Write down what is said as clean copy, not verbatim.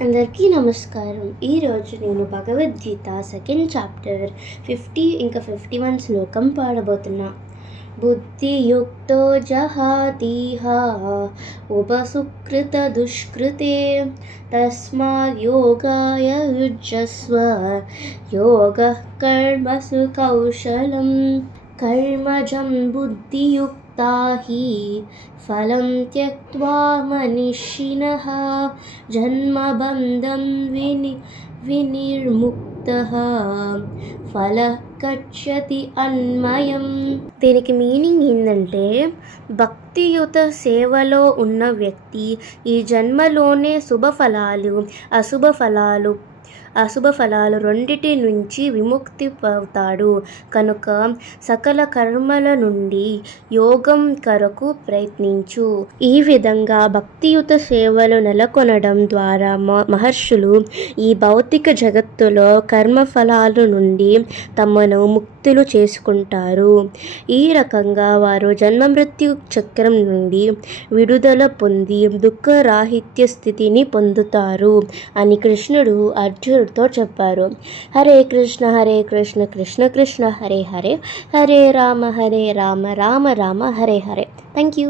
అందరికీ నమస్కారం. ఈరోజు నేను భగవద్గీత సెకండ్ చాప్టర్ 50 ఇంకా 51 శ్లోకం పాడబోతున్నా. బుద్ధియుక్తో జహాతిహ ఉపసుకృత దుష్కృతే తస్మాద్ యోగాయ యుజ్యస్వ యోగః కర్మసు కౌశలం కర్మజం బుద్ధియుక్తా హి ఫలం త్యక్త్వా మనీషిణః జన్మబంధం వినిర్ముక్తః ఫలః గచ్చతి అన్మయం. దీనికి మీనింగ్ ఏంటంటే, భక్తియుత సేవలో ఉన్న వ్యక్తి ఈ జన్మలోనే అశుభ ఫలాలు రెండిటి నుంచి విముక్తి పొందుతాడు. కనుక సకల కర్మల నుండి యోగం కొరకు ప్రయత్నించు. ఈ విధంగా భక్తియుత సేవలు నెలకొనడం ద్వారా మహర్షులు ఈ భౌతిక జగత్తులో కర్మఫలాల నుండి తమను ముక్తులు చేసుకుంటారు. ఈ రకంగా వారు జన్మ మృత్యు చక్రం నుండి విడుదల పొంది దుఃఖరాహిత్య స్థితిని పొందుతారు అని కృష్ణుడు అర్జునుడితో చెప్పారు. హరే కృష్ణ కృష్ణ కృష్ణ హరే హరే, హరే రామ రామ రామ హరే హరే. Thank you.